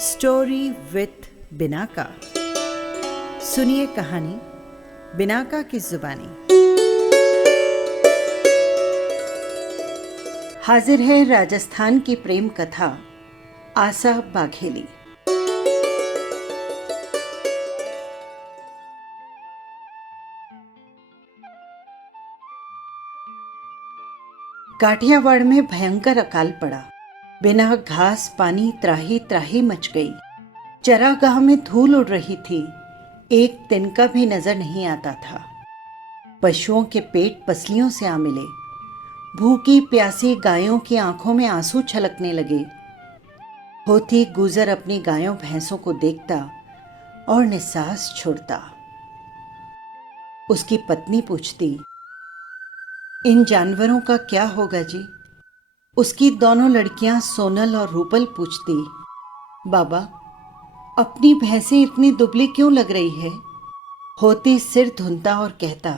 Story with Binaca. सुनिए कहानी Binaca की जुबानी। हाजिर है राजस्थान की प्रेम कथा आसा बाघेली। काठियावाड़ में भयंकर अकाल पड़ा। बिना घास पानी त्राही त्राही मच गई। चरागाह में धूल उड़ रही थी। एक तिनका भी नजर नहीं आता था। पशुओं के पेट पसलियों से आ मिले। भूखी प्यासी गायों की आंखों में आंसू छलकने लगे। होती गुजर अपनी गायों भैंसों को देखता और निस्सास छोड़ता। उसकी पत्नी पूछती, इन जानवरों का क्या होगा जी? उसकी दोनों लड़कियां सोनल और रूपल पूछती, बाबा अपनी भैंसें इतनी दुबली क्यों लग रही है? होती सिर धुनता और कहता,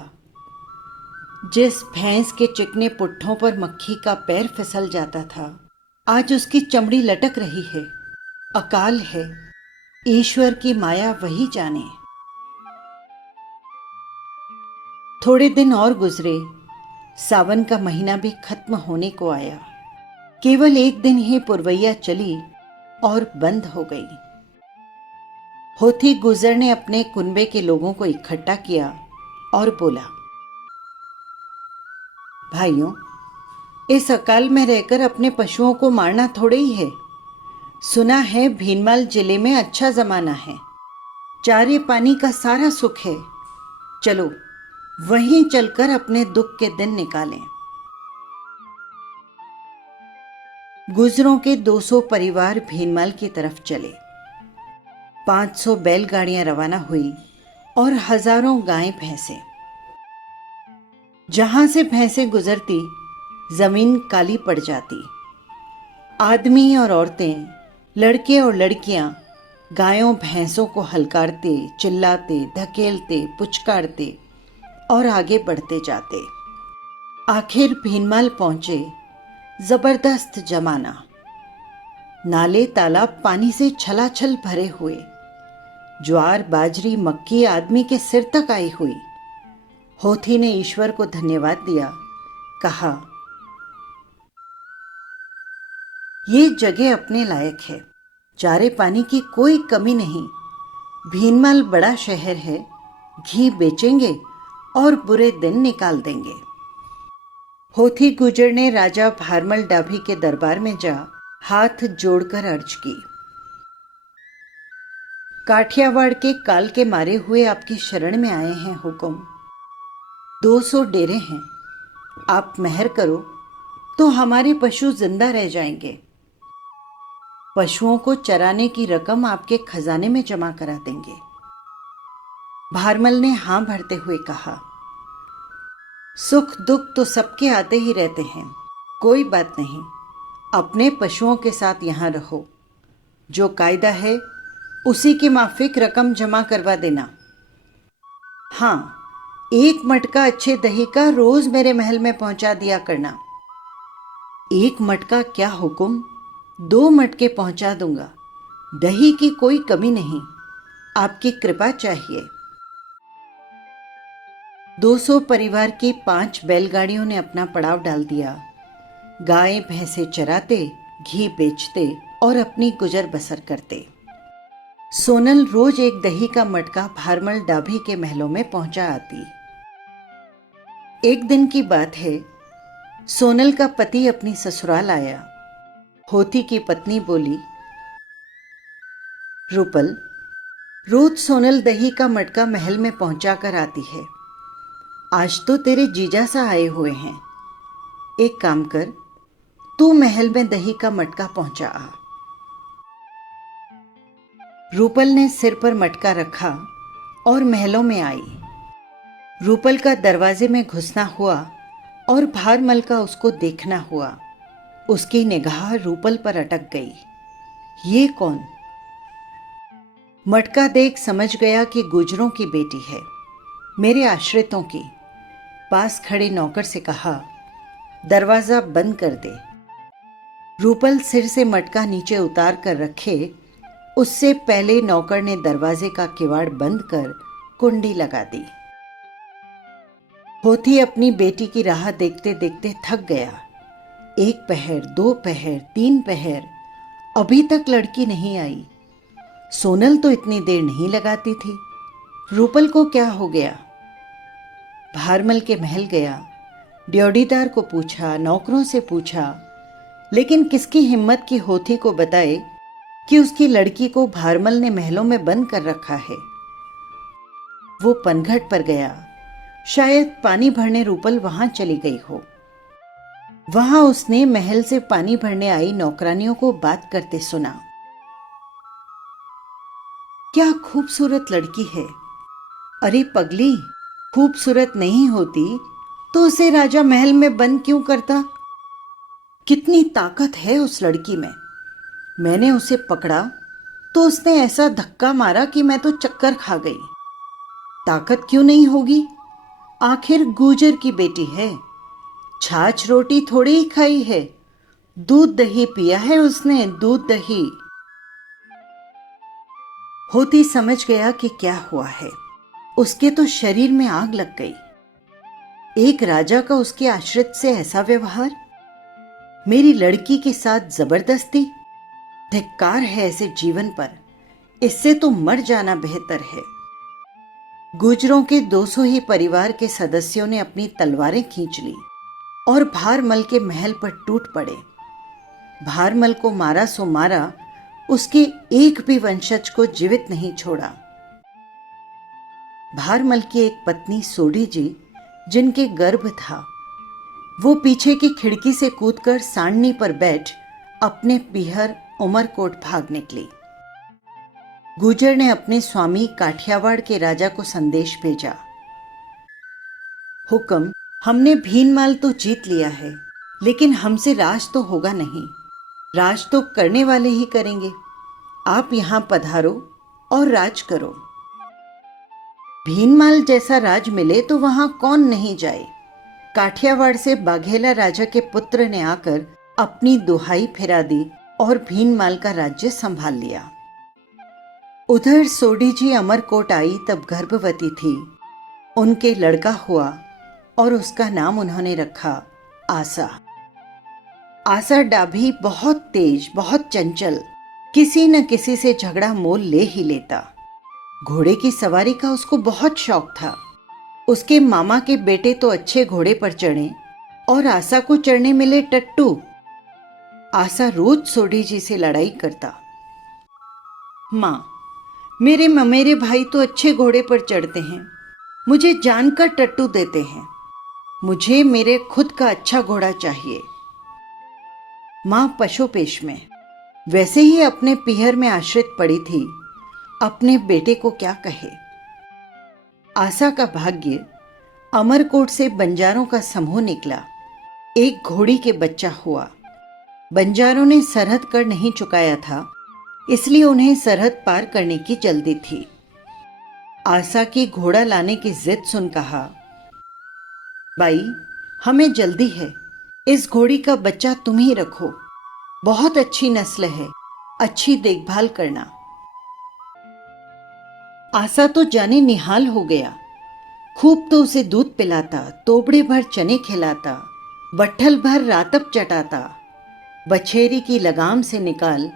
जिस भैंस के चिकने पुट्ठों पर मक्खी का पैर फिसल जाता था, आज उसकी चमड़ी लटक रही है। अकाल है, ईश्वर की माया वही जाने। थोड़े दिन और गुजरे। सावन का महीना भी खत्म होने को आया। केवल एक दिन ही पुरवैया चली और बंद हो गई। होती गुजर ने अपने कुनबे के लोगों को इकट्ठा किया और बोला, भाइयों, इस अकाल में रहकर अपने पशुओं को मारना थोड़े ही है। सुना है भीनमाल जिले में अच्छा जमाना है, चारे पानी का सारा सुख है। चलो वहीं चलकर अपने दुख के दिन निकालें। गुजरों के 200 परिवार भीनमाल की तरफ चले। 500 बैलगाड़ियां रवाना हुई और हजारों गायें भैंसे। जहां से भैंसें गुजरती जमीन काली पड़ जाती। आदमी और औरतें, लड़के और लड़कियां गायों भैंसों को हलकारते, चिल्लाते, धकेलते, पुचकारते और आगे बढ़ते जाते। आखिर भीनमाल पहुंचे। जबरदस्त जमाना। नाले तालाब पानी से छलाछल भरे हुए। ज्वार बाजरी मक्की आदमी के सिर तक आई हुई। होती ने ईश्वर को धन्यवाद दिया। कहा, ये जगह अपने लायक है। चारे पानी की कोई कमी नहीं। भीनमाल बड़ा शहर है। घी बेचेंगे और बुरे दिन निकाल देंगे। होती गुजर ने राजा भारमल डाभी के दरबार में जा हाथ जोड़कर अर्ज की, काठियावाड़ के काल के मारे हुए आपकी शरण में आए हैं हुकुम। 200 डेरे हैं। आप मेहर करो तो हमारे पशु जिंदा रह जाएंगे। पशुओं को चराने की रकम आपके खजाने में जमा करा देंगे। भारमल ने हां भरते हुए कहा, सुख दुख तो सबके आते ही रहते हैं, कोई बात नहीं। अपने पशुओं के साथ यहां रहो। जो कायदा है उसी की माफिक रकम जमा करवा देना। हां, 1 मटका अच्छे दही का रोज मेरे महल में पहुंचा दिया करना। 1 मटका क्या हुकुम, 2 मटके पहुंचा दूंगा। दही की कोई कमी नहीं, आपकी कृपा चाहिए। 200 परिवार की 5 बैलगाड़ियों ने अपना पड़ाव डाल दिया। गाय भैंसे चराते, घी बेचते और अपनी गुजर बसर करते। सोनल रोज एक दही का मटका भारमल डाभी के महलों में पहुंचा आती। एक दिन की बात है, सोनल का पति अपनी ससुराल आया। होती की पत्नी बोली, रूपल, रोज सोनल दही का मटका महल में पहुंचा कर आती है। आज तो तेरे जीजा सा आए हुए हैं। एक काम कर, तू महल में दही का मटका पहुंचा आ। रूपल ने सिर पर मटका रखा और महलों में आई। रूपल का दरवाजे में घुसना हुआ और भारमल का उसको देखना हुआ। उसकी निगाह रूपल पर अटक गई। ये कौन? मटका देख समझ गया कि गुजरों की बेटी है, मेरे आश्रितों की। पास खड़े नौकर से कहा, दरवाजा बंद कर दे। रूपल सिर से मटका नीचे उतार कर रखे उससे पहले नौकर ने दरवाजे का किवाड़ बंद कर कुंडी लगा दी। होती अपनी बेटी की राह देखते देखते थक गया। 1 पहर, 2 पहर, 3 पहर, अभी तक लड़की नहीं आई। सोनल तो इतनी देर नहीं लगाती थी। रूपल को क्या हो गया? भारमल के महल गया, ड्योढ़ीदार को पूछा, नौकरों से पूछा, लेकिन किसकी हिम्मत की होती को बताए कि उसकी लड़की को भारमल ने महलों में बंद कर रखा है। वो पनघट पर गया, शायद पानी भरने रूपल वहां चली गई हो। वहां उसने महल से पानी भरने आई नौकरानियों को बात करते सुना। क्या खूबसूरत लड़की है। अरे पगली, खूबसूरत नहीं होती तो उसे राजा महल में बंद क्यों करता? कितनी ताकत है उस लड़की में। मैंने उसे पकड़ा तो उसने ऐसा धक्का मारा कि मैं तो चक्कर खा गई। ताकत क्यों नहीं होगी? आखिर गुर्जर की बेटी है। छाछ रोटी थोड़ी ही खाई है, दूध दही पिया है उसने, दूध दही। होती समझ गया कि क्या हुआ है। उसके तो शरीर में आग लग गई। एक राजा का उसके आश्रित से ऐसा व्यवहार, मेरी लड़की के साथ जबरदस्ती। धिक्कार है ऐसे जीवन पर। इससे तो मर जाना बेहतर है। गुर्जरों के 200 ही परिवार के सदस्यों ने अपनी तलवारें खींच ली और भारमल के महल पर टूट पड़े। भारमल को मारा सो मारा, उसके एक भी वंशज को जीवित नहीं छोड़ा। भारमल की एक पत्नी सोढ़ी जी, जिनके गर्भ था, वो पीछे की खिड़की से कूदकर सांडनी पर बैठ अपने पीहर उमरकोट भाग निकली। गुर्जर ने अपने स्वामी काठियावाड़ के राजा को संदेश भेजा। हुक्म, हमने भीनमाल तो जीत लिया है, लेकिन हमसे राज तो होगा नहीं। राज तो करने वाले ही करेंगे। आप यहां पधारो और राज करो। भीनमाल जैसा राज मिले तो वहां कौन नहीं जाए। काठियावाड़ से बाघेला राजा के पुत्र ने आकर अपनी दुहाई फिरा दी और भीनमाल का राज्य संभाल लिया। उधर सोढ़ी जी अमरकोट आई तब गर्भवती थी। उनके लड़का हुआ और उसका नाम उन्होंने रखा आसा। आसा डाभी बहुत तेज, बहुत चंचल, किसी न किसी से झगड़ा मोल ले ही लेता। घोड़े की सवारी का उसको बहुत शौक था। उसके मामा के बेटे तो अच्छे घोड़े पर चढ़े और आसा को चढ़ने मिले टट्टू। आसा रोज सोढ़ी जी से लड़ाई करता। मां, मेरे ममेरे भाई तो अच्छे घोड़े पर चढ़ते हैं, मुझे जानकर टट्टू देते हैं। मुझे मेरे खुद का अच्छा घोड़ा चाहिए। मां पशुपेश में, वैसे ही अपने पीहर में आश्रित पड़ी थी। अपने बेटे को क्या कहे। आसा का भाग्य, अमरकोट से बंजारों का समूह निकला। एक घोड़ी के बच्चा हुआ। बंजारों ने सरहद कर नहीं चुकाया था, इसलिए उन्हें सरहद पार करने की जल्दी थी। आसा की घोड़ा लाने की जिद सुन कहा, बाई, हमें जल्दी है, इस घोड़ी का बच्चा तुम ही रखो। बहुत अच्छी नस्ल है, अच्छी देखभाल करना। आसा तो जाने निहाल हो गया। खूब तो उसे दूध पिलाता, तोबड़े भर चने खिलाता, बट्ठल भर रातप चटाता। बछेरी की लगाम से निकाल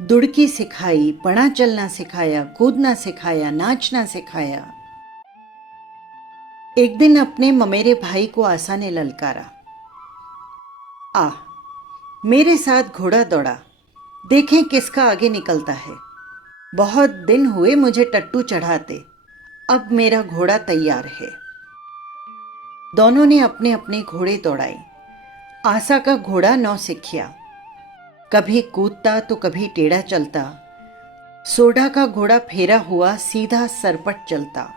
दुड़की सिखाई, पड़ा चलना सिखाया, कूदना सिखाया, नाचना सिखाया। एक दिन अपने ममेरे भाई को आसा ने ललकारा, आ, मेरे साथ घोड़ा दौड़ा, देखें किसका आगे निकलता है। बहुत दिन हुए मुझे टट्टू चढ़ाते, अब मेरा घोड़ा तैयार है। दोनों ने अपने अपने घोड़े दौड़ाए। आसा का घोड़ा नौसिखिया, कभी कूदता तो कभी टेढ़ा चलता। सोढ़ा का घोड़ा फेरा हुआ सीधा सरपट चलता।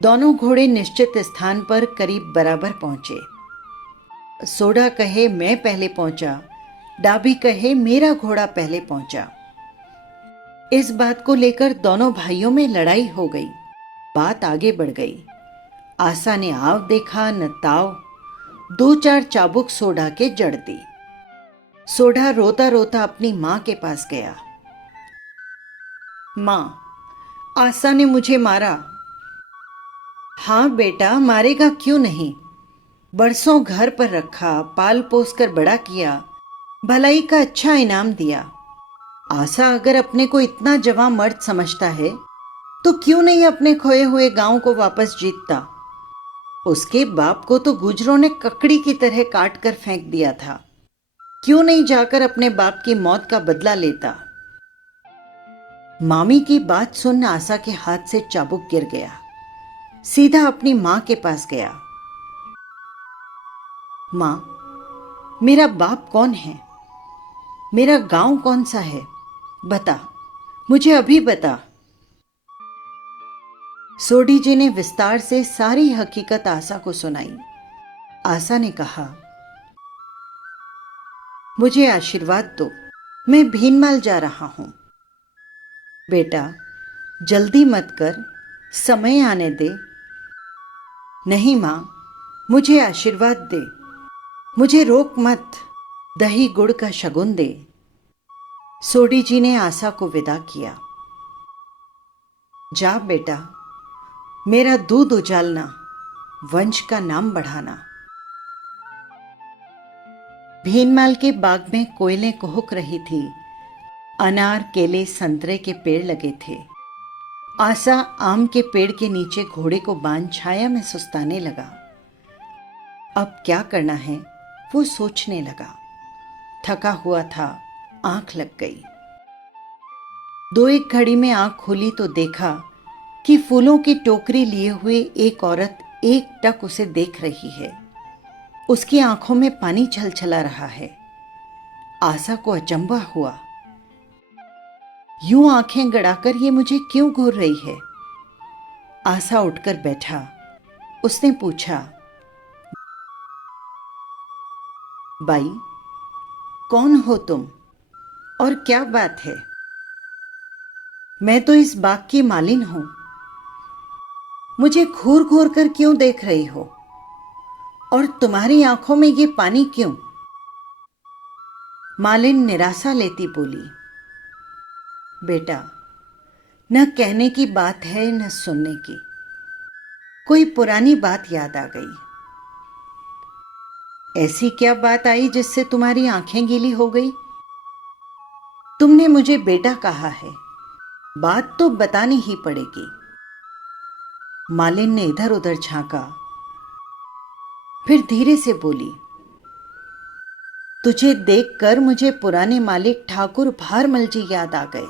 दोनों घोड़े निश्चित स्थान पर करीब बराबर पहुंचे। सोढ़ा कहे मैं पहले पहुंचा, डाभी कहे मेरा घोड़ा पहले पहुंचा। इस बात को लेकर दोनों भाइयों में लड़ाई हो गई। बात आगे बढ़ गई। आसा ने आव देखा न ताव, 2-4 चाबुक सोढ़ा के जड़ दी। सोढ़ा रोता रोता अपनी मां के पास गया। माँ, आशा ने मुझे मारा। हाँ बेटा, मारेगा क्यों नहीं। बरसों घर पर रखा, पाल पोस कर बड़ा किया, भलाई का अच्छा इनाम दिया। आशा अगर अपने को इतना जवां मर्द समझता है तो क्यों नहीं अपने खोए हुए गांव को वापस जीतता। उसके बाप को तो गुजरों ने ककड़ी की तरह काट कर फेंक दिया था। क्यों नहीं जाकर अपने बाप की मौत का बदला लेता। मामी की बात सुन आशा के हाथ से चाबुक गिर गया। सीधा अपनी मां के पास गया। मां, मेरा बाप कौन है, मेरा गांव कौन सा है, बता, मुझे अभी बता। सोडी जी ने विस्तार से सारी हकीकत आशा को सुनाई। आशा ने कहा, मुझे आशीर्वाद दो, मैं भीनमाल जा रहा हूं। बेटा, जल्दी मत कर, समय आने दे। नहीं मां, मुझे आशीर्वाद दे, मुझे रोक मत, दही गुड़ का शगुन दे। सोडी जी ने आशा को विदा किया। जा बेटा, मेरा दूध उजालना, वंश का नाम बढ़ाना। भीनमाल के बाग में कोयलें कुहुक रही थी। अनार, केले, संतरे के पेड़ लगे थे। आशा आम के पेड़ के नीचे घोड़े को बांध छाया में सुस्ताने लगा। अब क्या करना है वो सोचने लगा। थका हुआ था, आंख लग गई। दो एक घड़ी में आंख खोली तो देखा कि फूलों की टोकरी लिए हुए एक औरत एकटक उसे देख रही है। उसकी आंखों में पानी छलछला रहा है। आशा को अचंभा हुआ। यूं आंखें गड़ाकर ये मुझे क्यों घूर रही है। आशा उठकर बैठा। उसने पूछा, बाई, कौन हो तुम और क्या बात है। मैं तो इस बाग की मालिन हूं। मुझे घूर घूर कर क्यों देख रही हो और तुम्हारी आंखों में ये पानी क्यों। मालिन निराशा लेती बोली, बेटा, न कहने की बात है न सुनने की। कोई पुरानी बात याद आ गई। ऐसी क्या बात आई जिससे तुम्हारी आंखें गीली हो गई। तुमने मुझे बेटा कहा है, बात तो बतानी ही पड़ेगी। मालिन ने इधर उधर झांका, फिर धीरे से बोली, तुझे देखकर मुझे पुराने मालिक ठाकुर भारमल जी याद आ गए।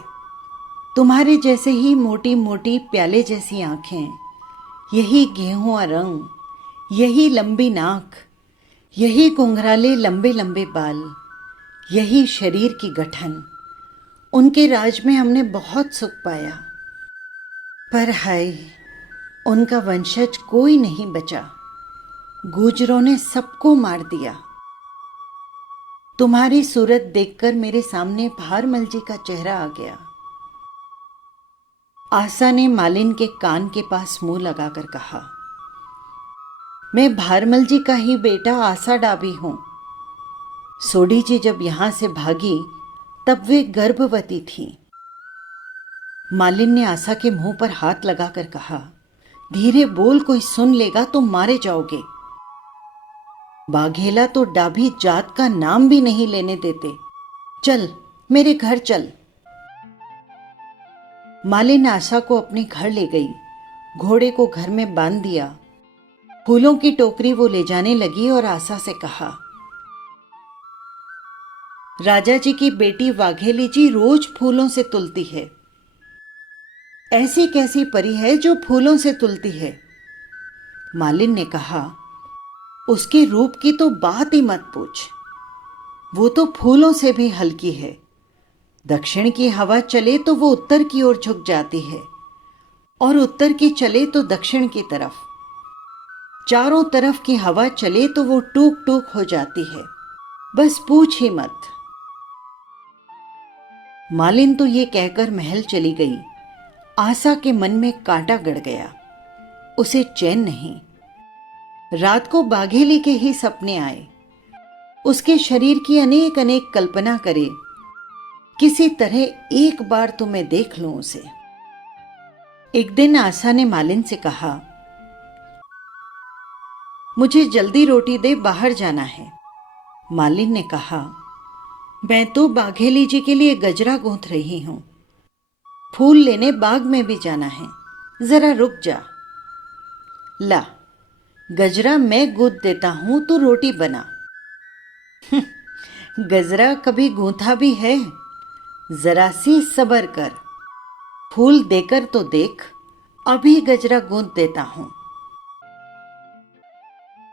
तुम्हारे जैसे ही मोटी मोटी प्याले जैसी आंखें, यही गेहुआ रंग, यही लंबी नाक, यही घुंघराले लंबे लंबे बाल, यही शरीर की गठन। उनके राज में हमने बहुत सुख पाया, पर हाय, उनका वंशज कोई नहीं बचा। गुजरों ने सबको मार दिया। तुम्हारी सूरत देखकर मेरे सामने भारमल जी का चेहरा आ गया। आशा ने मालिन के कान के पास मुंह लगाकर कहा, मैं भारमल जी का ही बेटा आशा डाबी हूं। सोडी जी जब यहां से भागी तब वे गर्भवती थी। मालिन ने आशा के मुंह पर हाथ लगाकर कहा, धीरे बोल, कोई सुन लेगा तो मारे जाओगे। बाघेला तो डाभी जात का नाम भी नहीं लेने देते। चल, मेरे घर चल। मालिन आशा को अपने घर ले गई। घोड़े को घर में बांध दिया। फूलों की टोकरी वो ले जाने लगी और आशा से कहा, राजा जी की बेटी वाघेली जी रोज फूलों से तुलती है। ऐसी कैसी परी है जो फूलों से तुलती है। मालिन ने कहा, उसके रूप की तो बात ही मत पूछ। वो तो फूलों से भी हल्की है। दक्षिण की हवा चले तो वो उत्तर की ओर झुक जाती है और उत्तर की चले तो दक्षिण की तरफ। चारों तरफ की हवा चले तो वो टूक टूक हो जाती है। बस पूछ ही मत। मालिन तो ये कहकर महल चली गई। आशा के मन में कांटा गड़ गया। उसे चैन नहीं। रात को बाघेली के ही सपने आए। उसके शरीर की अनेक अनेक कल्पना करे, किसी तरह एक बार तो मैं देख लूं उसे। एक दिन आशा ने मालिन से कहा, मुझे जल्दी रोटी दे, बाहर जाना है। मालिन ने कहा, मैं तो बाघेली जी के लिए गजरा गूंथ रही हूं। फूल लेने बाग में भी जाना है, जरा रुक जा। ला, गजरा मैं गूंथ देता हूं, तू रोटी बना। गजरा कभी गूंथा भी है, जरा सी सब्र कर। फूल देकर तो देख, अभी गजरा गूंथ देता हूं।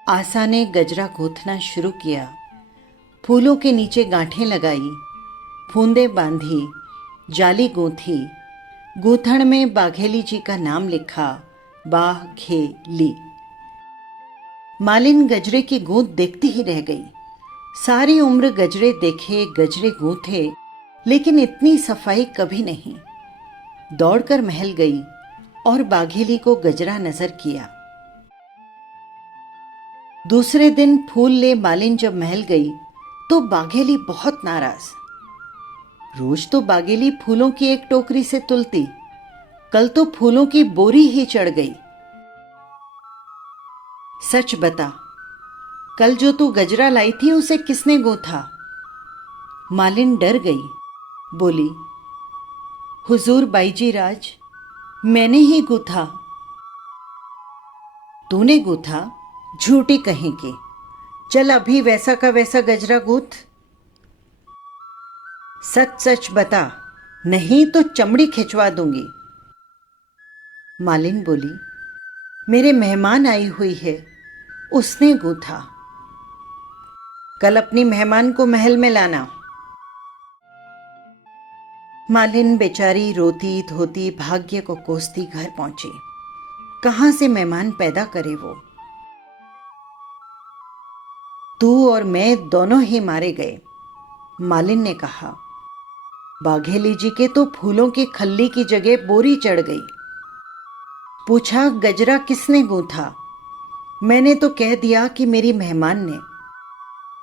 आशा ने गजरा गूंथना शुरू किया। फूलों के नीचे गांठें लगाई, फूंदे बांधी, जाली गूंथी। गूंथण में बाघेली जी का नाम लिखा, बाघेली। मालिन गजरे की गूंथ देखती ही रह गई। सारी उम्र गजरे देखे, गजरे गूंथे, लेकिन इतनी सफाई कभी नहीं। दौड़कर महल गई और बाघेली को गजरा नजर किया। दूसरे दिन फूल ले मालिन जब महल गई तो बाघेली बहुत नाराज। रोज तो बाघेली फूलों की एक टोकरी से तुलती, कल तो फूलों की बोरी ही चढ़ गई। सच बता, कल जो तू गजरा लाई थी उसे किसने गूंथा? मालिन डर गई, बोली, हुजूर बाईजी राज, मैंने ही गूंथा। तूने गूंथा? झूठी कहेंगे। चल अभी वैसा का वैसा गजरा गूंथ। सच सच बता, नहीं तो चमड़ी खिंचवा दूंगी। मालिन बोली, मेरे मेहमान आई हुई है, उसने गूंथा। कल अपनी मेहमान को महल में लाना। मालिन बेचारी रोती धोती भाग्य को कोसती घर पहुंची। कहां से मेहमान पैदा करे वो? तू और मैं दोनों ही मारे गए। मालिन ने कहा, बाघेली जी के तो फूलों की खल्ली की जगह बोरी चढ़ गई। पूछा, गजरा किसने गूंथा? मैंने तो कह दिया कि मेरी मेहमान ने।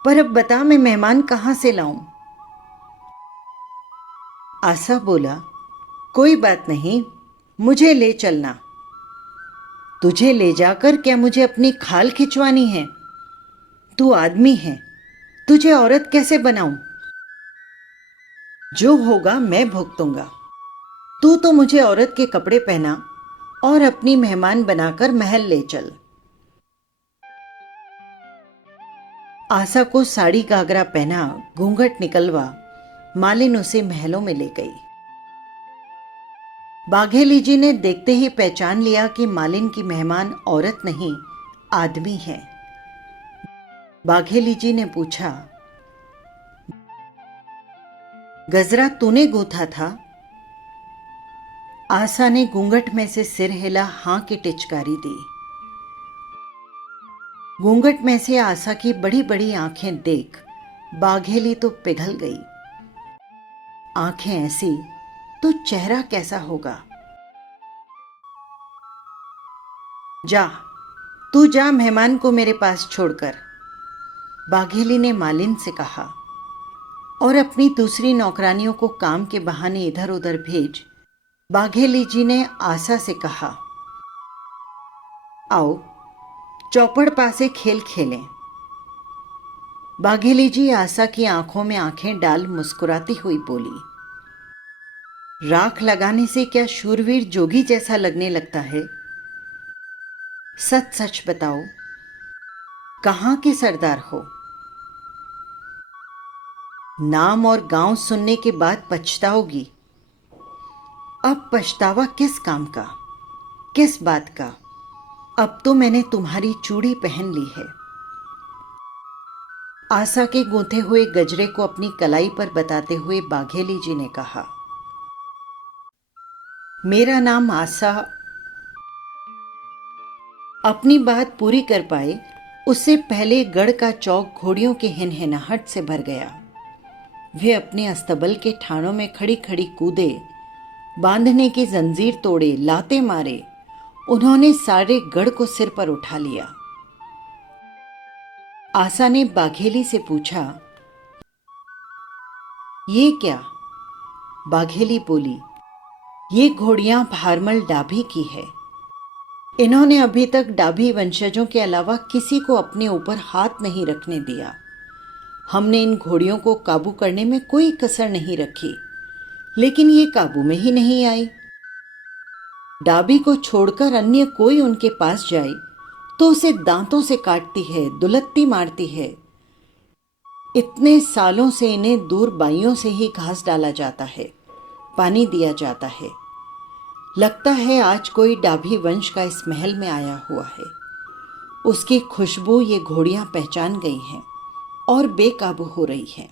पर अब बता, मैं मेहमान कहां से लाऊं? आशा बोला, कोई बात नहीं, मुझे ले चलना। तुझे ले जाकर क्या मुझे अपनी खाल खिंचवानी है? तू आदमी है, तुझे औरत कैसे बनाऊं? जो होगा मैं भुगतूंगा। तू तो मुझे औरत के कपड़े पहना और अपनी मेहमान बनाकर महल ले चल। आशा को साड़ी घाघरा पहना, घूंघट निकलवा, मालिन उसे महलों में ले गई। बाघेली जी ने देखते ही पहचान लिया कि मालिन की मेहमान औरत नहीं, आदमी है। बाघेली जी ने पूछा, गजरा तूने गूंथा था? आशा ने घूंघट में से सिर हिला, हां की टिचकारी दी। घूंघट में से आशा की बड़ी बड़ी आंखें देख बाघेली तो पिघल गई। आंखें ऐसी तो चेहरा कैसा होगा? जा, तू जा मेहमान को मेरे पास छोड़कर, बाघेली ने मालिन से कहा। और अपनी दूसरी नौकरानियों को काम के बहाने इधर उधर भेज बाघेली जी ने आशा से कहा, आओ चौपड़ पासे खेल खेलें। बाघेली जी आशा की आंखों में आंखें डाल मुस्कुराती हुई बोली, राख लगाने से क्या शूरवीर जोगी जैसा लगने लगता है? सच सच बताओ, कहां के सरदार हो? नाम और गांव सुनने के बाद पछताओगी। अब पछतावा किस काम का, किस बात का? अब तो मैंने तुम्हारी चूड़ी पहन ली है। आशा के गूंथे हुए गजरे को अपनी कलाई पर बताते हुए बाघेली जी ने कहा, मेरा नाम आशा। अपनी बात पूरी कर पाए उससे पहले गढ़ का चौक घोड़ियों के हिनहिनाहट से भर गया। वे अपने अस्तबल के ठाणों में खड़ी खड़ी कूदे, बांधने की जंजीर तोड़े, लाते मारे। उन्होंने सारे गढ़ को सिर पर उठा लिया। आशा ने बाघेली से पूछा, ये क्या? बाघेली बोली, ये घोड़ियां भारमल डाभी की है। इन्होंने अभी तक डाभी वंशजों के अलावा किसी को अपने ऊपर हाथ नहीं रखने दिया। हमने इन घोड़ियों को काबू करने में कोई कसर नहीं रखी, लेकिन ये काबू में ही नहीं आई। डाबी को छोड़कर अन्य कोई उनके पास जाए तो उसे दांतों से काटती है, दुलत्ती मारती है। इतने सालों से इन्हें दूर बाइयों से ही घास डाला जाता है, पानी दिया जाता है। लगता है आज कोई डाभी वंश का इस महल में आया हुआ है। उसकी खुशबू ये घोड़ियां पहचान गई हैं और बेकाबू हो रही हैं।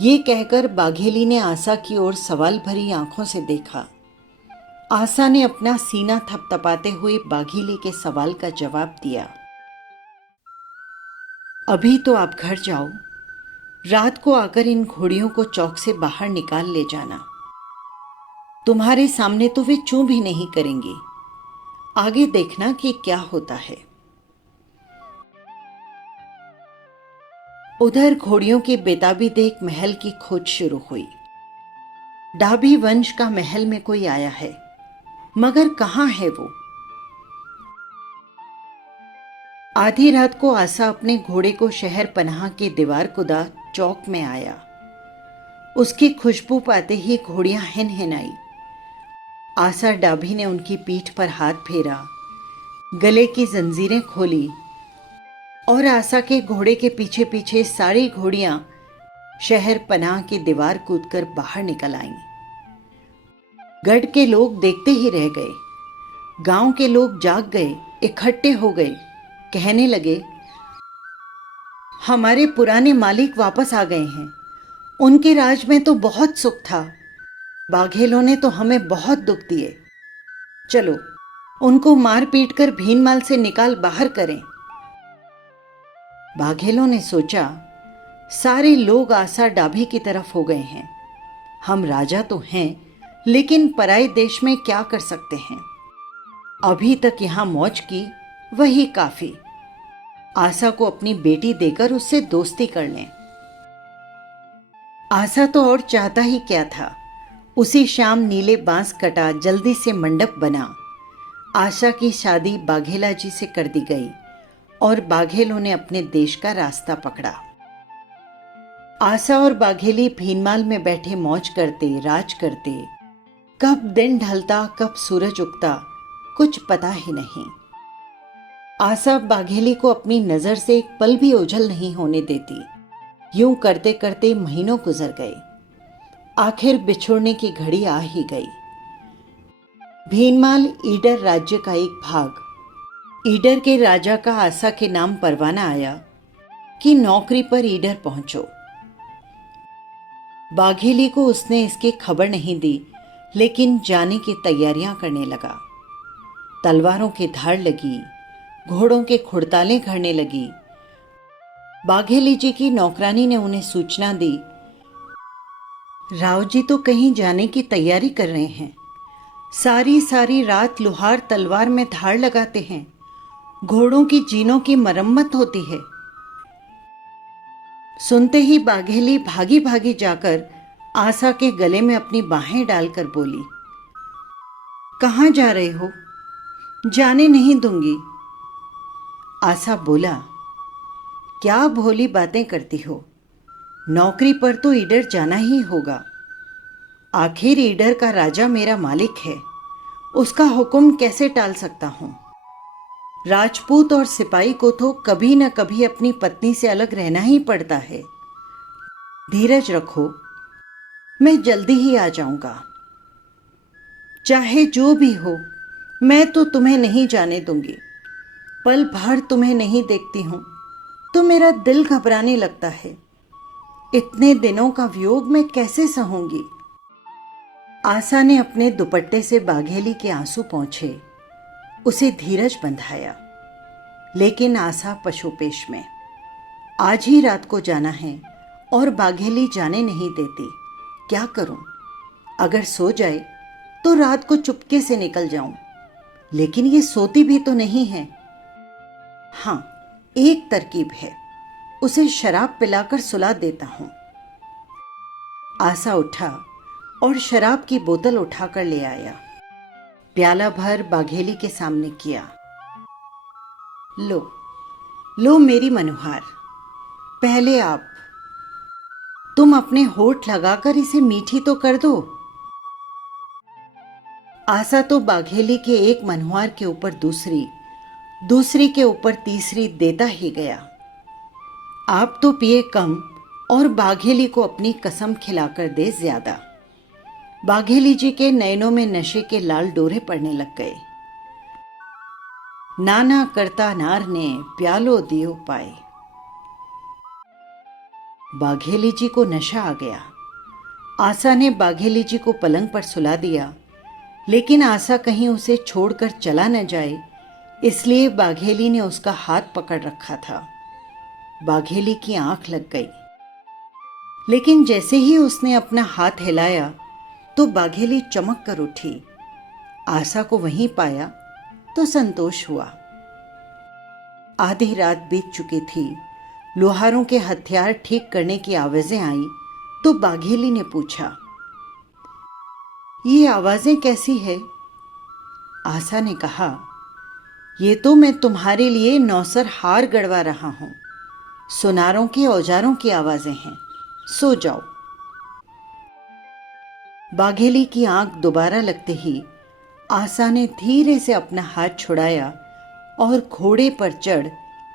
ये कहकर बाघेली ने आशा की ओर सवाल भरी आंखों से देखा। आशा ने अपना सीना थपथपाते हुए बाघेली के सवाल का जवाब दिया। अभी तो आप घर जाओ, रात को आकर इन घोड़ियों को चौक से बाहर निकाल ले जाना। तुम्हारे सामने तो वे चूं भी नहीं करेंगी। आगे देखना कि क्या होता है। उधर घोड़ियों की बेताबी देख महल की खोज शुरू हुई। डाबी वंश का महल में कोई आया है, मगर कहां है वो? आधी रात को आशा अपने घोड़े को शहर पनाह के दीवार कुदा चौक में आया। उसकी खुशबू पाते ही घोड़ियां हिन हिनाई। आशा डाभी ने उनकी पीठ पर हाथ फेरा, गले की जंजीरें खोली और आशा के घोड़े के पीछे पीछे सारी घोड़ियां शहर पनाह की दीवार कूदकर बाहर निकल आईं। गढ़ के लोग देखते ही रह गए। गांव के लोग जाग गए, इकट्ठे हो गए, कहने लगे, हमारे पुराने मालिक वापस आ गए हैं। उनके राज में तो बहुत सुख था। बाघेलों ने तो हमें बहुत दुख दिए। चलो उनको मार पीट कर भीनमाल से निकाल बाहर करें। बाघेलों ने सोचा, सारे लोग आशा डाभी की तरफ हो गए हैं। हम राजा तो हैं, लेकिन पराए देश में क्या कर सकते हैं। अभी तक यहां मौज की, वही काफी। आशा को अपनी बेटी देकर उससे दोस्ती कर लें। आशा तो और चाहता ही क्या था। उसी शाम नीले बांस कटा, जल्दी से मंडप बना। आशा की शादी बाघेला जी से कर दी गई और बाघेलों ने अपने देश का रास्ता पकड़ा। आशा और बाघेली भीनमाल में बैठे मौज करते, राज करते। कब दिन ढलता, कब सूरज उगता, कुछ पता ही नहीं। आशा बाघेली को अपनी नजर से एक पल भी ओझल नहीं होने देती। यूं करते करते महीनों गुजर गए। आखिर बिछुड़ने की घड़ी आ ही गई। भीनमाल ईडर राज्य का एक भाग। ईडर के राजा का आशा के नाम परवाना आया कि नौकरी पर ईडर पहुंचो। बाघेली को उसने इसकी खबर नहीं दी, लेकिन जाने की तैयारियां करने लगा। तलवारों की धार लगी, घोड़ों के खुड़तालें घड़ने लगी। बाघेली जी की नौकरानी ने उन्हें सूचना दी, राव जी तो कहीं जाने की तैयारी कर रहे हैं। सारी सारी रात लुहार तलवार में धार लगाते हैं। घोड़ों की जीनों की मरम्मत होती है। सुनते ही बाघेली भागी भागी जाकर आशा के गले में अपनी बाहें डालकर बोली, कहां जा रहे हो? जाने नहीं दूंगी। आशा बोला, क्या भोली बातें करती हो। नौकरी पर तो ईडर जाना ही होगा। आखिर ईडर का राजा मेरा मालिक है, उसका हुक्म कैसे टाल सकता हूं। राजपूत और सिपाही को तो कभी न कभी अपनी पत्नी से अलग रहना ही पड़ता है। धीरज रखो, मैं जल्दी ही आ जाऊंगा। चाहे जो भी हो, मैं तो तुम्हें नहीं जाने दूंगी। पल भर तुम्हें नहीं देखती हूं तो मेरा दिल घबराने लगता है। इतने दिनों का वियोग मैं कैसे सहूंगी। आशा ने अपने दुपट्टे से बाघेली के आंसू पोंछे, उसे धीरज बंधाया। लेकिन आशा पशुपेश में। आज ही रात को जाना है और बाघेली जाने नहीं देती। क्या करूं? अगर सो जाए तो रात को चुपके से निकल जाऊं, लेकिन ये सोती भी तो नहीं है। हां, एक तरकीब है, उसे शराब पिलाकर सुला देता हूं। आशा उठा और शराब की बोतल उठाकर ले आया। प्याला भर बाघेली के सामने किया। लो लो मेरी मनोहार, पहले आप। तुम अपने होठ लगाकर इसे मीठी तो कर दो। आशा तो बाघेली के एक मनोहार के ऊपर दूसरी, दूसरी के ऊपर तीसरी देता ही गया। आप तो पिए कम और बाघेली को अपनी कसम खिलाकर दे ज्यादा। बाघेली जी के नैनों में नशे के लाल डोरे पड़ने लग गए। नाना करता नार ने प्यालो दियो पाए। बाघेली जी को नशा आ गया। आशा ने बाघेली जी को पलंग पर सुला दिया, लेकिन आशा कहीं उसे छोड़कर चला न जाए, इसलिए बाघेली ने उसका हाथ पकड़ रखा था। बाघेली की आंख लग गई, लेकिन जैसे ही उसने अपना हाथ हिलाया तो बाघेली चमक कर उठी। आशा को वहीं पाया तो संतोष हुआ। आधी रात बीत चुकी थी। लोहारों के हथियार ठीक करने की आवाजें आई तो बाघेली ने पूछा, ये आवाजें कैसी है? आशा ने कहा, ये तो मैं तुम्हारे लिए नौसर हार गड़वा रहा हूं। सुनारों के औजारों की आवाजें हैं, सो जाओ। बाघेली की आंख दोबारा लगते ही आशा ने धीरे से अपना हाथ छुड़ाया और घोड़े पर चढ़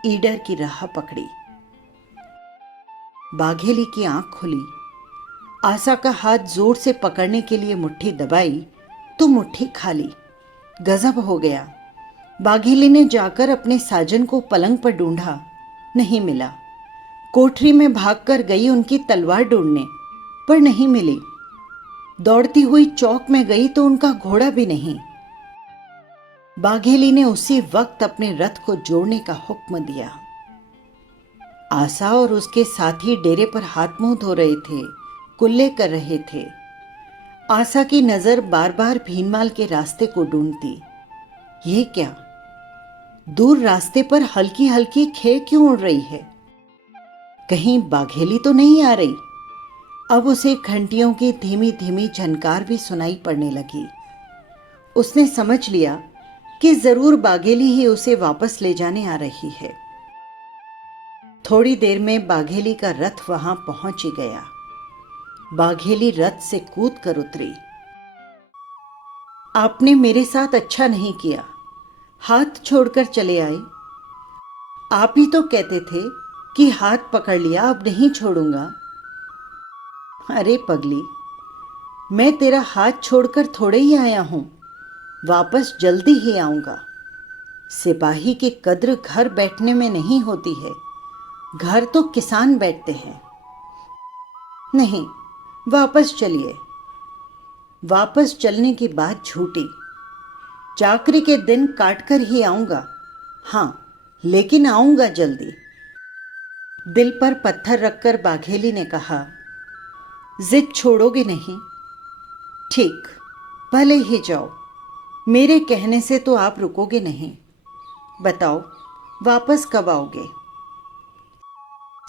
ईडर की राह पकड़ी। बाघेली की आंख खुली। आशा का हाथ जोर से पकड़ने के लिए मुट्ठी दबाई तो मुट्ठी खाली। गजब हो गया। बाघेली ने जाकर अपने साजन को पलंग पर ढूंढा, नहीं मिला। कोठरी में भागकर गई उनकी तलवार ढूंढने, पर नहीं मिली। दौड़ती हुई चौक में गई तो उनका घोड़ा भी नहीं। बाघेली ने उसी वक्त अपने रथ को जोड़ने का हुक्म दिया। आशा और उसके साथी डेरे पर हाथ मुंह धो रहे थे, कुल्ले कर रहे थे। आशा की नजर बार बार भीनमाल के रास्ते को ढूंढती। ये क्या, दूर रास्ते पर हल्की हल्की खे क्यों उड़ रही है? कहीं बाघेली तो नहीं आ रही? अब उसे घंटियों की धीमी धीमी झनकार भी सुनाई पड़ने लगी। उसने समझ लिया कि जरूर बाघेली ही उसे वापस ले जाने आ रही है। थोड़ी देर में बाघेली का रथ वहां पहुंच ही गया। बाघेली रथ से कूद कर उतरी। आपने मेरे साथ अच्छा नहीं किया, हाथ छोड़कर चले आए। आप ही तो कहते थे कि हाथ पकड़ लिया, अब नहीं छोड़ूंगा। अरे पगली, मैं तेरा हाथ छोड़कर थोड़े ही आया हूं, वापस जल्दी ही आऊंगा। सिपाही की कद्र घर बैठने में नहीं होती है, घर तो किसान बैठते हैं। नहीं, वापस चलिए। वापस चलने की बात झूठी। चाकरी के दिन काटकर ही आऊंगा। हां, लेकिन आऊंगा जल्दी। दिल पर पत्थर रखकर बाघेली ने कहा, जिद छोड़ोगे नहीं? ठीक, भले ही जाओ। मेरे कहने से तो आप रुकोगे नहीं। बताओ, वापस कब आओगे?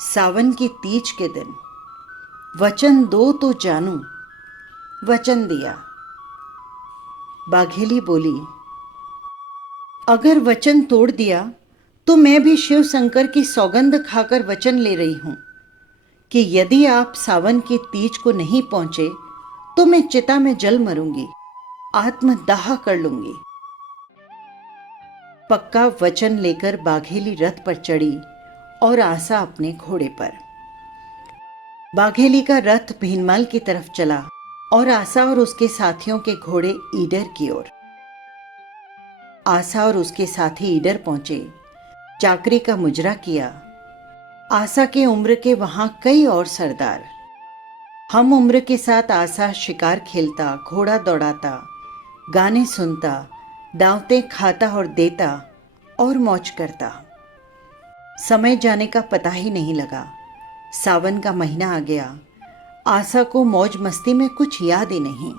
सावन की तीज के दिन। वचन दो तो जानू। वचन दिया। बाघेली बोली, अगर वचन तोड़ दिया तो मैं भी शिव शंकर की सौगंध खाकर वचन ले रही हूं कि यदि आप सावन की तीज को नहीं पहुंचे तो मैं चिता में जल मरूंगी, आत्मदाह कर लूंगी। पक्का वचन लेकर बाघेली रथ पर चढ़ी और आशा अपने घोड़े पर। बाघेली का रथ भीनमाल की तरफ चला और आशा और उसके साथियों के घोड़े ईडर की ओर। आशा और उसके साथी ईडर पहुंचे, चाकरी का मुजरा किया। आशा के उम्र के वहां कई और सरदार। हम उम्र के साथ आशा शिकार खेलता, घोड़ा दौड़ाता, गाने सुनता, दावतें खाता और देता और मौज करता। समय जाने का पता ही नहीं लगा। सावन का महीना आ गया। आशा को मौज मस्ती में कुछ याद ही नहीं।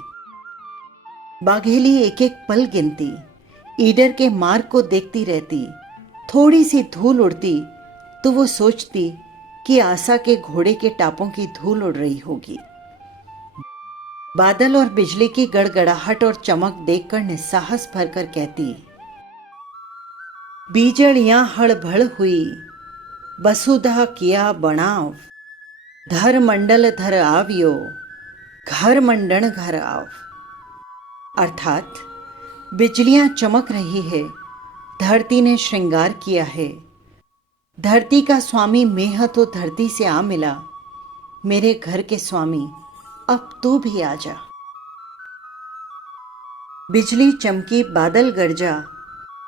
बाघेली एक एक पल गिनती, ईडर के मार्ग को देखती रहती। थोड़ी सी धूल उड़ती तो वो सोचती कि आशा के घोड़े के टापों की धूल उड़ रही होगी। बादल और बिजली की गड़गड़ाहट और चमक देखकर निस्साहस भरकर कहती, बीजड़ियां हड़बड़ हुई, वसुधा किया बनाव, धर मंडल धर आवियो, घर मंडन घर आव। अर्थात बिजलियां चमक रही है, धरती ने श्रृंगार किया है, धरती का स्वामी मेह तो धरती से आ मिला, मेरे घर के स्वामी अब तू भी आ जा। बिजली चमकी, बादल गरजा,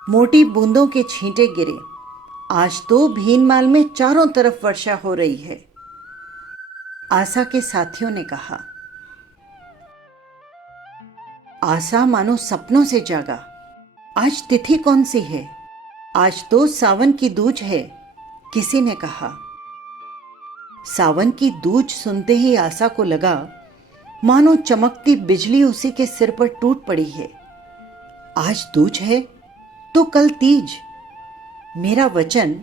मोटी बूंदों के छींटे गिरे। आज तो भीनमाल में चारों तरफ वर्षा हो रही है। आशा के साथियों ने कहा। आशा मानो सपनों से जागा। आज तिथि कौन सी है? आज तो सावन की दूज है, किसी ने कहा। सावन की दूज सुनते ही आशा को लगा मानो चमकती बिजली उसी के सिर पर टूट पड़ी है। आज दूज है तो कल तीज। मेरा वचन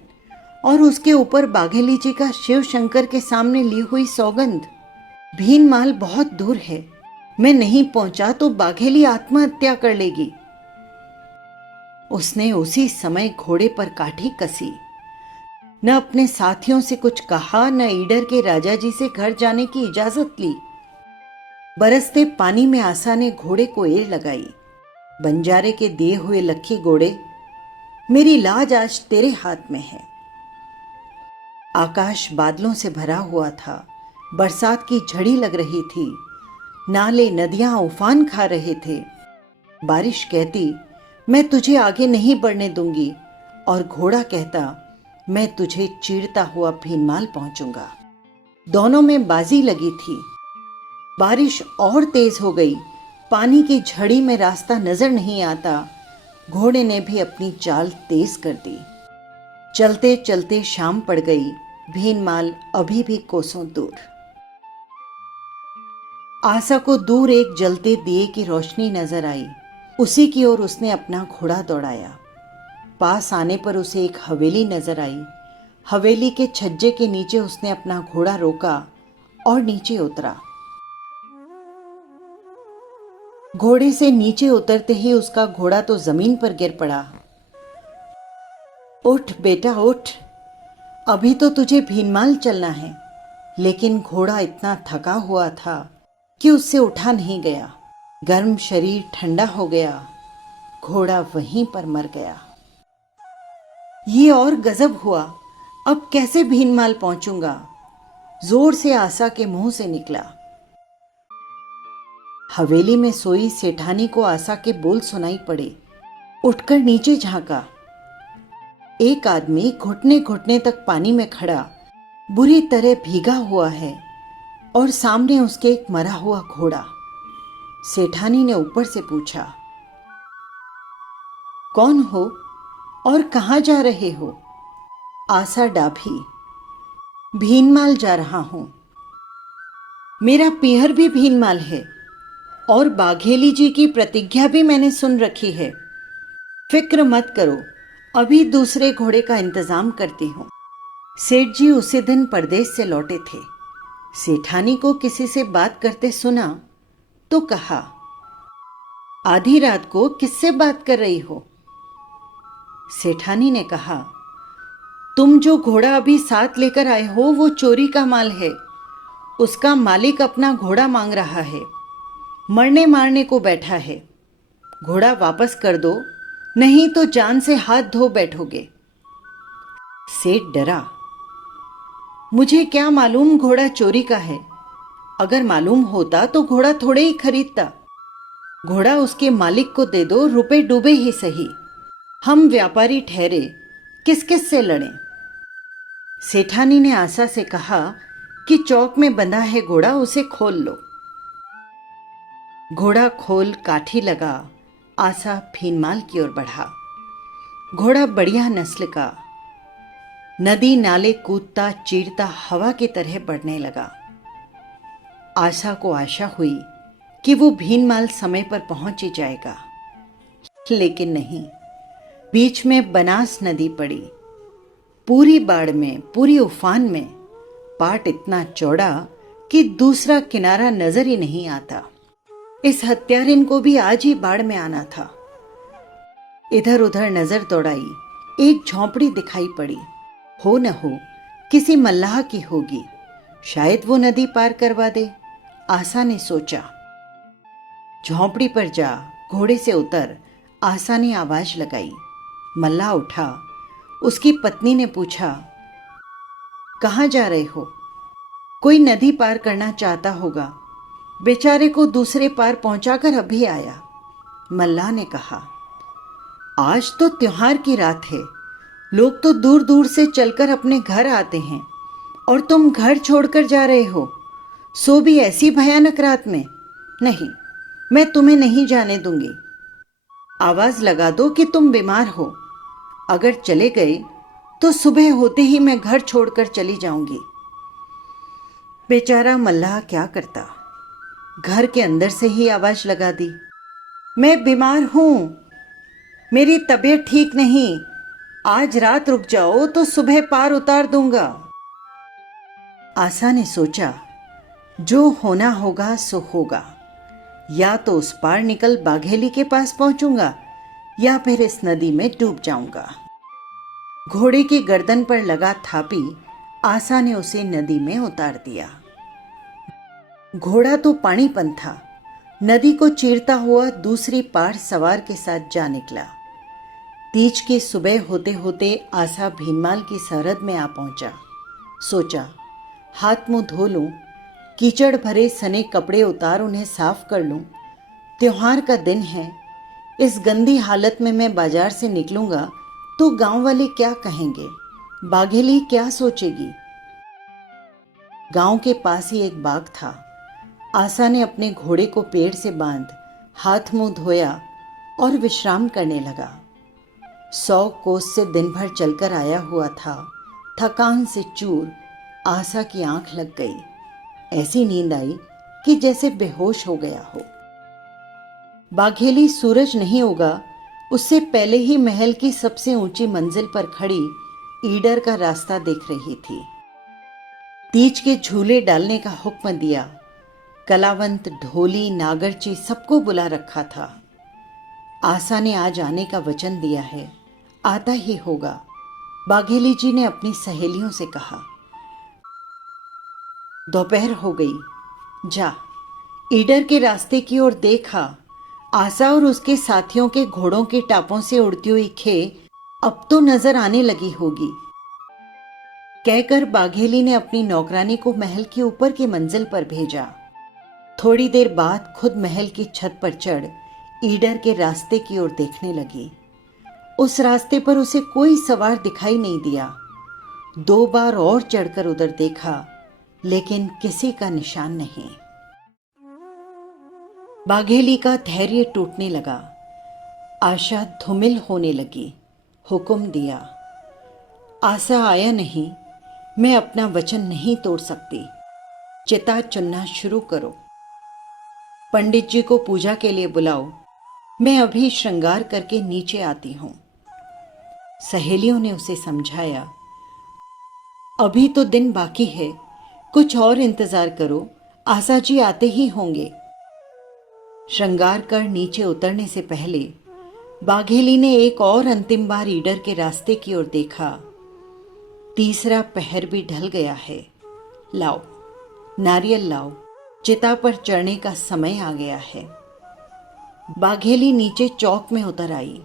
और उसके ऊपर बाघेली जी का शिव शंकर के सामने ली हुई सौगंध। भीनमाल बहुत दूर है, मैं नहीं पहुंचा तो बाघेली आत्महत्या कर लेगी। उसने उसी समय घोड़े पर काठी कसी। न अपने साथियों से कुछ कहा, न ईडर के राजा जी से घर जाने की इजाजत ली। बरसते पानी में आशा ने घोड़े को एड़ लगाई। बंजारे के दिए हुए लक्की घोड़े, मेरी लाज आज तेरे हाथ में है। आकाश बादलों से भरा हुआ था, बरसात की झड़ी लग रही थी, नाले नदियां उफान खा रहे थे। बारिश कहती, मैं तुझे आगे नहीं बढ़ने दूंगी, और घोड़ा कहता, मैं तुझे चीरता हुआ भीनमाल पहुंचूंगा। दोनों में बाजी लगी थी। बारिश और तेज हो गई, पानी की झड़ी में रास्ता नजर नहीं आता। घोड़े ने भी अपनी चाल तेज कर दी। चलते चलते शाम पड़ गई, भीनमाल अभी भी कोसों दूर। आशा को दूर एक जलते दिए की रोशनी नजर आई। उसी की ओर उसने अपना घोड़ा दौड़ाया। पास आने पर उसे एक हवेली नजर आई। हवेली के छज्जे के नीचे उसने अपना घोड़ा रोका और नीचे उतरा। घोड़े से नीचे उतरते ही उसका घोड़ा तो जमीन पर गिर पड़ा। उठ बेटा उठ, अभी तो तुझे भीनमाल चलना है। लेकिन घोड़ा इतना थका हुआ था कि उससे उठा नहीं गया। गर्म शरीर ठंडा हो गया, घोड़ा वहीं पर मर गया। ये और गजब हुआ, अब कैसे भीनमाल पहुंचूंगा? जोर से आशा के मुंह से निकला। हवेली में सोई सेठानी को आशा के बोल सुनाई पड़े। उठकर नीचे झांका। एक आदमी घुटने घुटने तक पानी में खड़ा, बुरी तरह भीगा हुआ है, और सामने उसके एक मरा हुआ घोड़ा। सेठानी ने ऊपर से पूछा, कौन हो और कहां जा रहे हो? आशा डाभी, भीनमाल जा रहा हूं। मेरा पीहर भी भीनमाल है, और बाघेली जी की प्रतिज्ञा भी मैंने सुन रखी है। फिक्र मत करो, अभी दूसरे घोड़े का इंतजाम करती हूं। सेठ जी उसी दिन परदेश से लौटे थे। सेठानी को किसी से बात करते सुना तो कहा, आधी रात को किससे बात कर रही हो? सेठानी ने कहा, तुम जो घोड़ा अभी साथ लेकर आए हो वो चोरी का माल है। उसका मालिक अपना घोड़ा मांग रहा है, मरने मारने को बैठा है। घोड़ा वापस कर दो, नहीं तो जान से हाथ धो बैठोगे। सेठ डरा। मुझे क्या मालूम घोड़ा चोरी का है? अगर मालूम होता तो घोड़ा थोड़े ही खरीदता। घोड़ा उसके मालिक को दे दो, रुपए डूबे ही सही। हम व्यापारी ठहरे, किस किस से लड़ें? सेठानी ने आशा से कहा कि चौक में बंधा है घोड़ा, उसे खोल लो। घोड़ा खोल काठी लगा, आशा भीनमाल की ओर बढ़ा। घोड़ा बढ़िया नस्ल का, नदी नाले कूदता चीरता हवा की तरह बढ़ने लगा। आशा को आशा हुई कि वो भीनमाल समय पर पहुंच ही जाएगा, लेकिन नहीं। बीच में बनास नदी पड़ी, पूरी बाढ़ में, पूरी उफान में। पाट इतना चौड़ा कि दूसरा किनारा नजर ही नहीं आता। इस हत्यारिन को भी आज ही बाढ़ में आना था। इधर उधर नजर दौड़ाई, एक झोंपड़ी दिखाई पड़ी। हो न हो किसी मल्लाह की होगी, शायद वो नदी पार करवा दे, आशा ने सोचा। झोंपड़ी पर जा, घोड़े से उतर, आशा ने आवाज लगाई। मल्लाह उठा। उसकी पत्नी ने पूछा, कहाँ जा रहे हो? कोई नदी पार करना चाहता होगा, बेचारे को दूसरे पार पहुंचाकर अभी आया। मल्लाह ने कहा, आज तो त्योहार की रात है, लोग तो दूर दूर से चलकर अपने घर आते हैं और तुम घर छोड़कर जा रहे हो, सो भी ऐसी भयानक रात में। नहीं, मैं तुम्हें नहीं जाने दूंगी। आवाज लगा दो कि तुम बीमार हो। अगर चले गए तो सुबह होते ही मैं घर छोड़कर चली जाऊंगी। बेचारा मल्लाह क्या करता, घर के अंदर से ही आवाज लगा दी, मैं बीमार हूं, मेरी तबीयत ठीक नहीं, आज रात रुक जाओ तो सुबह पार उतार दूंगा। आशा ने सोचा, जो होना होगा सो होगा, या तो उस पार निकल बाघेली के पास पहुंचूंगा या फिर इस नदी में डूब जाऊंगा। घोड़े की गर्दन पर लगा थापी आशा ने उसे नदी में उतार दिया। घोड़ा तो पानीपन था, नदी को चीरता हुआ दूसरी पार सवार के साथ जा निकला। तीज की सुबह होते होते आशा भीनमाल की सरहद में आ पहुंचा। सोचा, हाथ मुंह धो लूं, कीचड़ भरे सने कपड़े उतार उन्हें साफ कर लूं। त्योहार का दिन है, इस गंदी हालत में मैं बाजार से निकलूंगा तो गांव वाले क्या कहेंगे, बाघेली क्या सोचेगी। गांव के पास ही एक बाग था। आशा ने अपने घोड़े को पेड़ से बांध हाथ मुंह धोया और विश्राम करने लगा। 100 कोस से दिन भर चलकर आया हुआ था, थकान से चूर आशा की आंख लग गई। ऐसी नींद आई कि जैसे बेहोश हो गया हो। बाघेली सूरज नहीं उगा उससे पहले ही महल की सबसे ऊंची मंजिल पर खड़ी ईडर का रास्ता देख रही थी। तीज के झूले डालने का हुक्म दिया। कलावंत, ढोली, नागरची सबको बुला रखा था। आशा ने आज आने का वचन दिया है, आता ही होगा, बाघेली जी ने अपनी सहेलियों से कहा। दोपहर हो गई। जा, ईडर के रास्ते की ओर देखा। आशा और उसके साथियों के घोड़ों के टापों से उड़ती हुई खे अब तो नजर आने लगी होगी। कहकर बाघेली ने अपनी नौकरानी को महल की ऊपर की मंजिल पर भेजा। थोड़ी देर बाद खुद महल की छत पर चढ़ ईडर के रास्ते की ओर देखने लगी। उस रास्ते पर उसे कोई सवार दिखाई नहीं दिया। 2 बार और चढ़कर उधर देखा, लेकिन किसी का निशान नहीं। बाघेली का धैर्य टूटने लगा। आशा धूमिल होने लगी। हुक्म दिया, आशा आया नहीं, मैं अपना वचन नहीं तोड़ सकती, चिता चुनना शुरू करो। पंडित जी को पूजा के लिए बुलाओ, मैं अभी श्रृंगार करके नीचे आती हूं। सहेलियों ने उसे समझाया, अभी तो दिन बाकी है, कुछ और इंतजार करो, आशा जी आते ही होंगे। श्रृंगार कर नीचे उतरने से पहले बाघेली ने एक और अंतिम बार ईडर के रास्ते की ओर देखा। तीसरा पहर भी ढल गया है। लाओ, नारियल लाओ, चिता पर चढ़ने का समय आ गया है। बाघेली नीचे चौक में उतर आई।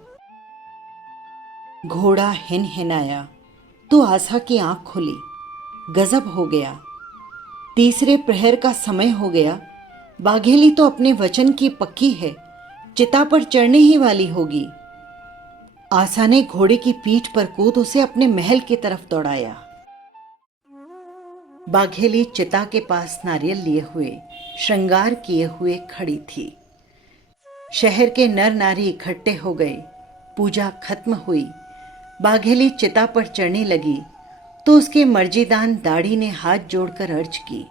घोड़ा हिन हिनाया तो आशा की आंख खुली। गजब हो गया, तीसरे प्रहर का समय हो गया। बाघेली तो अपने वचन की पक्की है, चिता पर चढ़ने ही वाली होगी। आशा ने घोड़े की पीठ पर कूद उसे अपने महल की तरफ दौड़ाया। बाघेली चिता के पास नारियल लिए हुए, श्रृंगार किए हुए खड़ी थी। शहर के नर नारी इकट्ठे हो गए। पूजा खत्म हुई। बाघेली चिता पर चढ़ने लगी तो उसके मर्जीदान दाढ़ी ने हाथ जोड़कर अर्ज की,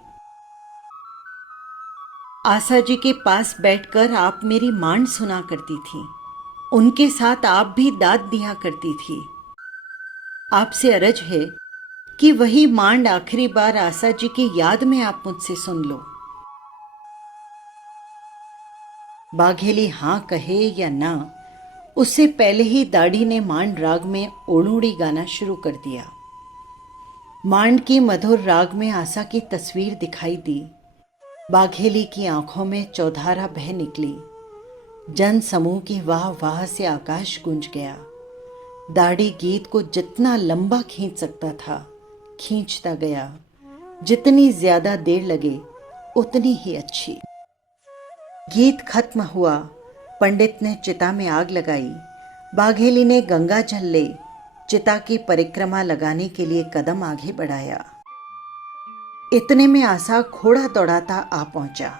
आशा जी के पास बैठकर आप मेरी मांड सुना करती थी, उनके साथ आप भी दाद दिया करती थी। आपसे अर्ज है कि वही मांड आखिरी बार आशा जी की याद में आप मुझसे सुन लो। बाघेली हाँ कहे या ना, उससे पहले ही दाढ़ी ने मांड राग में ओणूड़ी गाना शुरू कर दिया। मांड की मधुर राग में आशा की तस्वीर दिखाई दी। बाघेली की आंखों में चौधारा बह निकली। जन समूह की वाह वाह से आकाश गूंज गया। दाढ़ी गीत को जितना लंबा खींच सकता था खींचता गया। जितनी ज्यादा देर लगे उतनी ही अच्छी। गीत खत्म हुआ। पंडित ने चिता में आग लगाई। बाघेली ने गंगा जल ले चिता की परिक्रमा लगाने के लिए कदम आगे बढ़ाया। इतने में आशा घोड़ा दौड़ाता आ पहुंचा।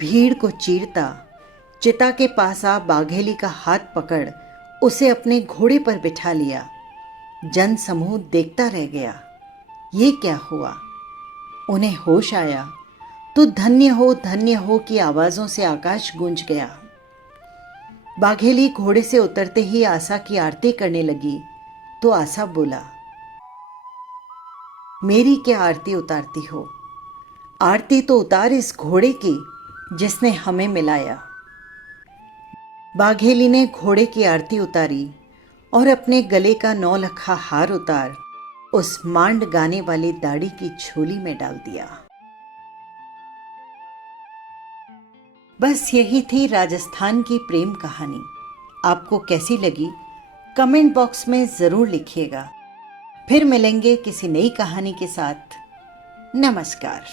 भीड़ को चीरता चिता के पास आ बाघेली का हाथ पकड़ उसे अपने घोड़े पर बिठा लिया। जन समूह देखता रह गया। ये क्या हुआ? उन्हें होश आया तो धन्य हो की आवाजों से आकाश गूंज गया। बाघेली घोड़े से उतरते ही आशा की आरती करने लगी तो आशा बोला, मेरी क्या आरती उतारती हो? आरती तो उतार इस घोड़े की जिसने हमें मिलाया। बाघेली ने घोड़े की आरती उतारी और अपने गले का 9 लखा हार उतार उस मांड गाने वाली दाढ़ी की झोली में डाल दिया। बस यही थी राजस्थान की प्रेम कहानी। आपको कैसी लगी कमेंट बॉक्स में ज़रूर लिखिएगा। फिर मिलेंगे किसी नई कहानी के साथ। नमस्कार।